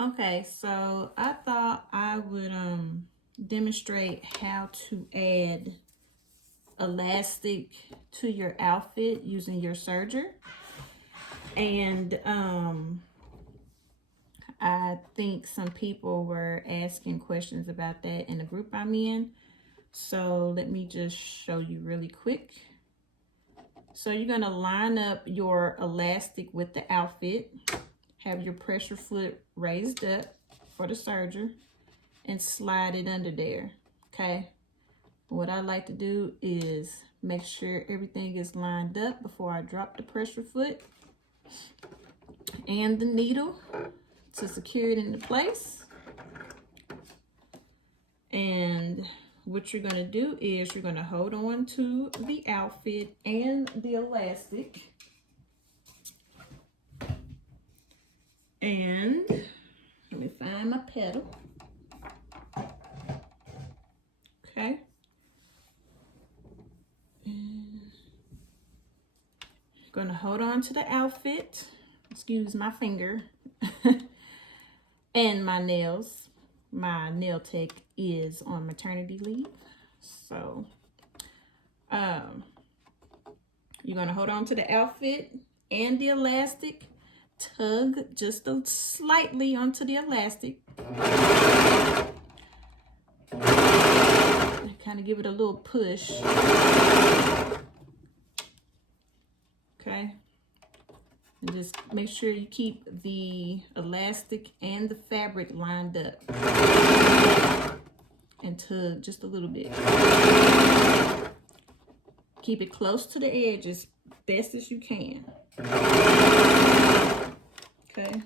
Okay, so I thought I would demonstrate how to add elastic to your outfit using your serger. And I think some people were asking questions about that in the group I'm in. So let me just show you really quick. So you're going to line up your elastic with the outfit. Have your pressure foot raised up for the serger and slide it under there. Okay. What I like to do is make sure everything is lined up before I drop the pressure foot and the needle to secure it into place. And what you're going to do is you're going to hold on to the outfit and the elastic. And let me find my pedal. Okay. And I'm going to hold on to the outfit. Excuse my finger. And my nails. My nail tech is on maternity leave. So you're going to hold on to the outfit and the elastic. Tug just slightly onto the elastic. Kind of give it a little push. Okay. And just make sure you keep the elastic and the fabric lined up. And tug just a little bit. Keep it close to the edge as best as you can. Okay.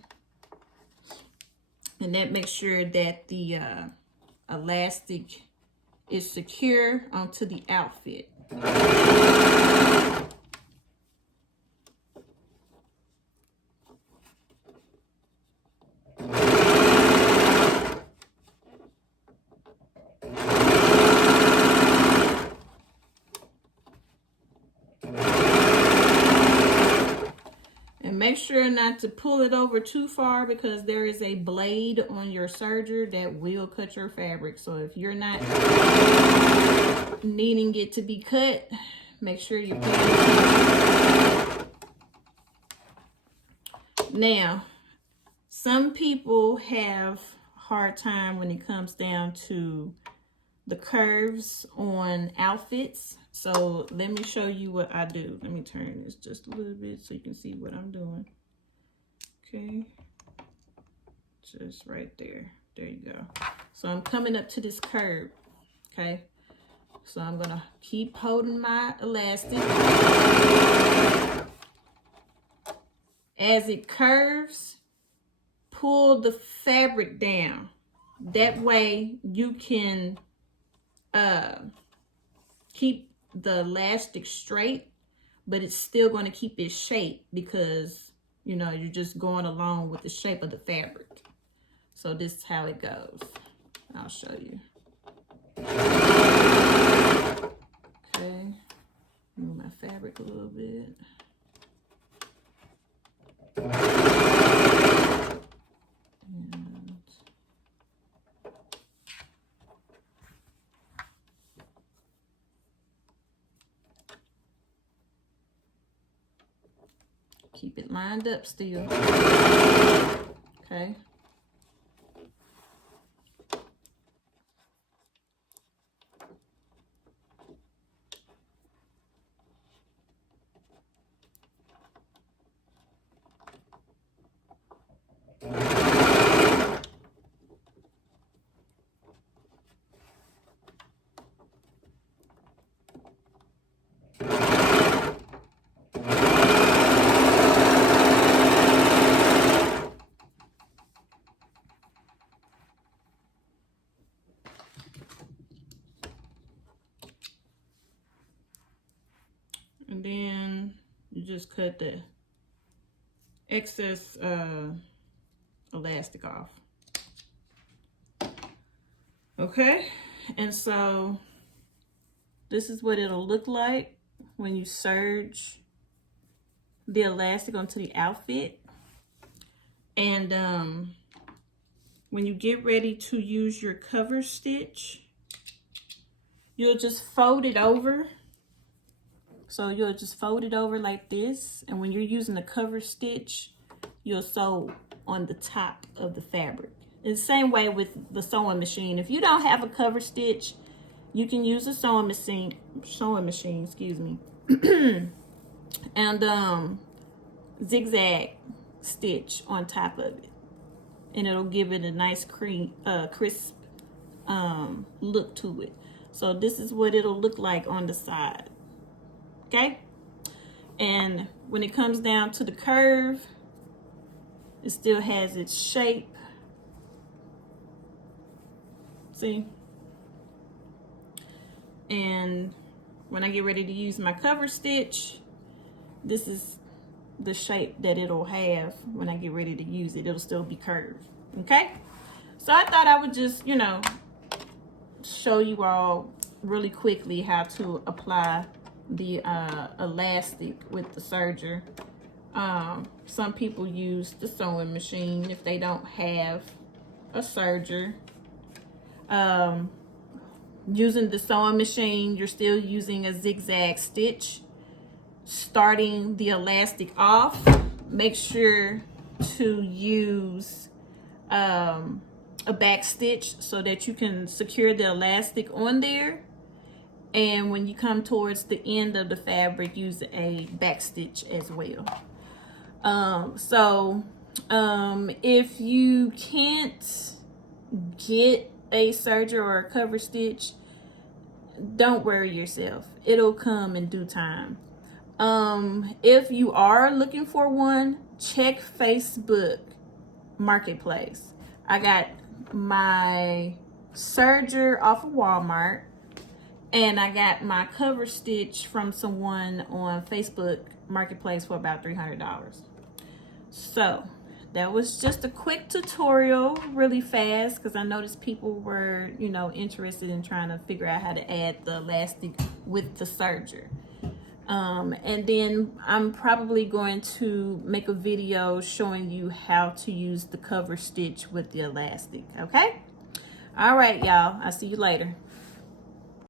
And that makes sure that the elastic is secure onto the outfit. Make sure not to pull it over too far because there is a blade on your serger that will cut your fabric. So if you're not needing it to be cut, make sure you pay attention. Now, some people have a hard time when it comes down to the curves on outfits. So let me show you what I do. Let me turn this just a little bit so you can see what I'm doing. Okay. Just right there. There you go. So I'm coming up to this curve. Okay. So I'm going to keep holding my elastic. As it curves, pull the fabric down. That way you can keep the elastic straight, but it's still going to keep its shape because, you know, you're just going along with the shape of the fabric. So this is how it goes. I'll show you. Okay. Move my fabric a little bit. Keep it lined up still. Okay. And then you just cut the excess elastic off. Okay, and so this is what it'll look like when you serge the elastic onto the outfit. And when you get ready to use your cover stitch, you'll just fold it over. So you'll just fold it over like this. And when you're using the cover stitch, you'll sew on the top of the fabric. It's the same way with the sewing machine. If you don't have a cover stitch, you can use a sewing machine, excuse me, and zigzag stitch on top of it, and it'll give it a nice crisp look to it. So this is what it'll look like on the side. Okay, and when it comes down to the curve, it still has its shape. See? And when I get ready to use my cover stitch, this is the shape that it'll have when I get ready to use it. It'll still be curved. Okay? So I thought I would just, you know, show you all really quickly how to apply the elastic with the serger. Some people use the sewing machine if they don't have a serger. Using the sewing machine, you're still using a zigzag stitch. Starting the elastic off, make sure to use a back stitch so that you can secure the elastic on there. And when you come towards the end of the fabric, use a back stitch as well. If you can't get a serger or a cover stitch, don't worry yourself. It'll come in due time. If you are looking for one, check Facebook Marketplace. I got my serger off of Walmart, and I got my cover stitch from someone on Facebook Marketplace for about $300. So that was just a quick tutorial, really fast, because I noticed people were, you know, interested in trying to figure out how to add the elastic with the serger. And then I'm probably going to make a video showing you how to use the cover stitch with the elastic. Okay? All right, y'all. I'll see you later.